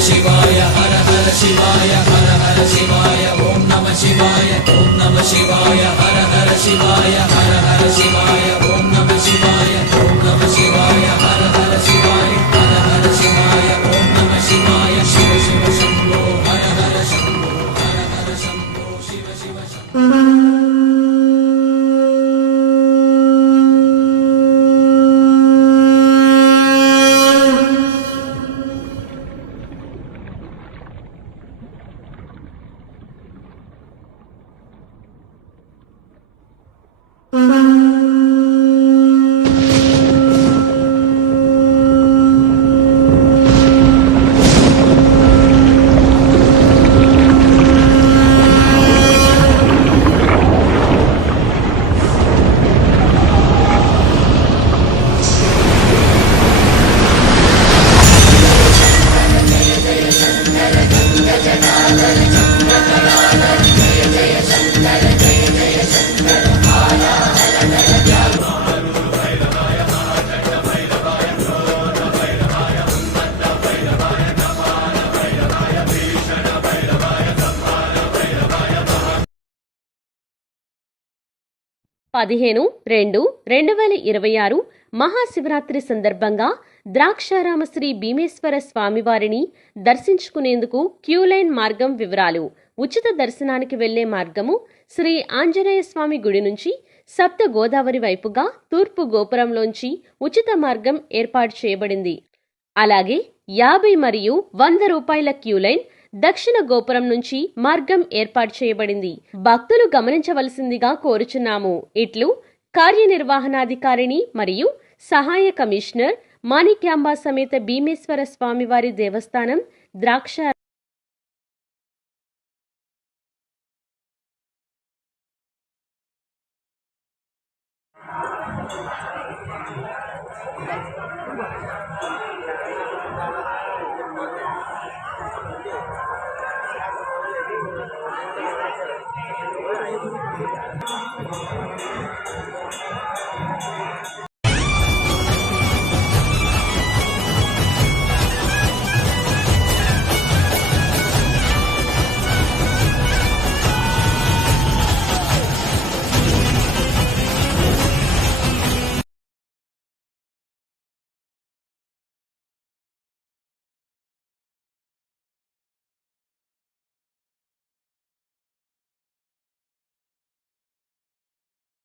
शिवाय हर हर शिवाय हर हर शिवाय ओम नमः शिवाय ओम नमः शिवाय हर हर शिवाय हर हर शिवाय ओम नमः शिवाय ओम नमः शिवाय हर हर शिवाय हर हर शिवाय ओम नमः शिवाय शिव शिव शंभो हर हर शंभो शिव शिव शंभो। పదిహేను 2/2026 మహాశివరాత్రి సందర్భంగా ద్రాక్షారామ శ్రీ భీమేశ్వర స్వామివారిని దర్శించుకునేందుకు క్యూలైన్ మార్గం వివరాలు. ఉచిత దర్శనానికి వెళ్లే మార్గము శ్రీ ఆంజనేయ స్వామి గుడి నుంచి సప్త గోదావరి వైపుగా తూర్పు గోపురంలోంచి ఉచిత మార్గం ఏర్పాటు చేయబడింది. అలాగే 50 మరియు 100 రూపాయల క్యూలైన్ దక్షిణ గోపురం నుంచి మార్గం ఏర్పాటు చేయబడింది. భక్తులు గమనించవలసిందిగా కోరుచున్నాము. ఇట్లు కార్యనిర్వహణాధికారిణి మరియు సహాయ కమిషనర్ మాణిక్యాంబ సమేత భీమేశ్వర స్వామివారి దేవస్థానం ద్రాక్ష